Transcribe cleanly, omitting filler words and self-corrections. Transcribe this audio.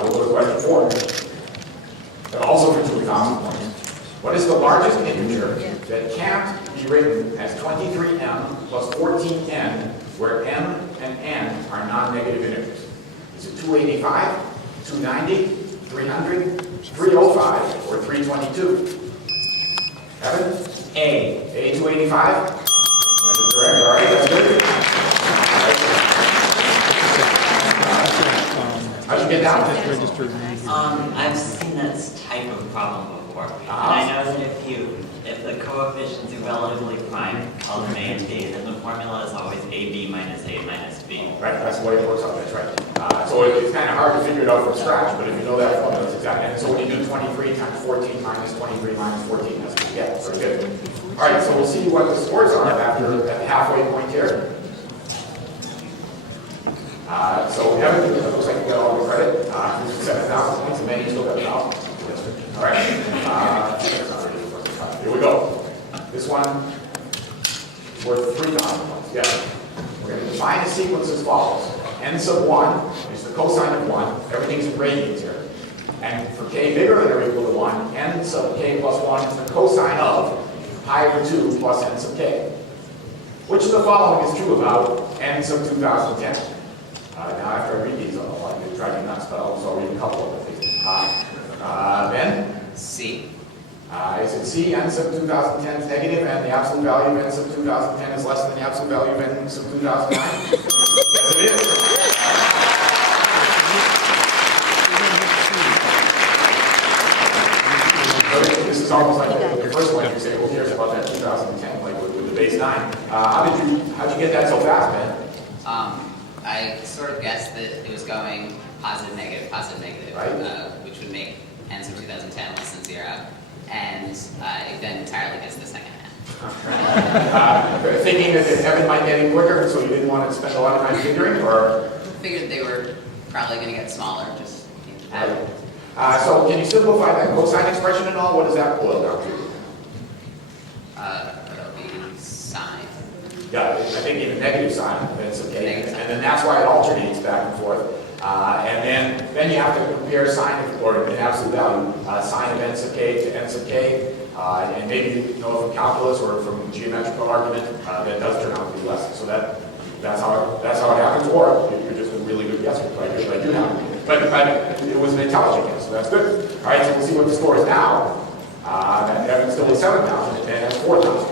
Now we'll go to question 4, but also for 2,000 points. What is the largest integer that can't be written as 23m plus 14n, where m and n are non-negative integers? Is it 285, 290, 300, 305, or 322? Evan? A 285? That is correct. All right, that's good. How'd you get down? I've seen this type of problem before. And I know that if the coefficients are relatively prime, called them A and B, then the formula is always AB minus A minus B. Right, that's the way it works out, that's right. So it's kind of hard to figure it out from scratch, but if you know that formula, it's exactly. And so when you do 23 times 14 minus 23 minus 14, that's what you get. So good. All right, so we'll see what the scores are after the halfway point here. So Evan, it looks like you got all the credit. 7,000 points, and then you still got 1,000. All right. Here we go. This one is worth 3,000 points. Yeah. We're going to define a sequence as follows. N sub 1 is the cosine of 1. Everything's in radians here. And for k bigger than or equal to 1, n sub k plus 1 is the cosine of pi over 2 plus n sub k. Which of the following is true about n sub 2010? Now after I read these, I'll drive you nuts, but I'll read a couple of them. Ben? C. Is it C, n sub 2010 is negative, and the absolute value of n sub 2010 is less than the absolute value of n sub 2009? Yes, it is. This is almost like the first one. You say, who cares about that 2010, like with the base 9? How'd you get that so fast, Ben? I sort of guessed that it was going positive, negative, right. Which would make n sub 2010 less than 0. And it then entirely gets the second half. Thinking that Evan might get any quicker, so you didn't want to spend a lot of time figuring, or? Figured they were probably going to get smaller, just Right. So can you simplify that cosine expression and all? What does that boil down to? That'll be sine. Yeah, I think even negative sign, that's okay. And then that's why it alternates back and forth. And then you have to compare sine of, or an absolute value, sine of n sub k to n sub k. And maybe you know from calculus or from geometrical argument, that does turn out to be less. So that's how it happens. Or you're just a really good guesser, like you have. But it was an intelligent guess, so that's good. All right, so we'll see what the score is now. Evan still has 7,000, and Dan has 4,000.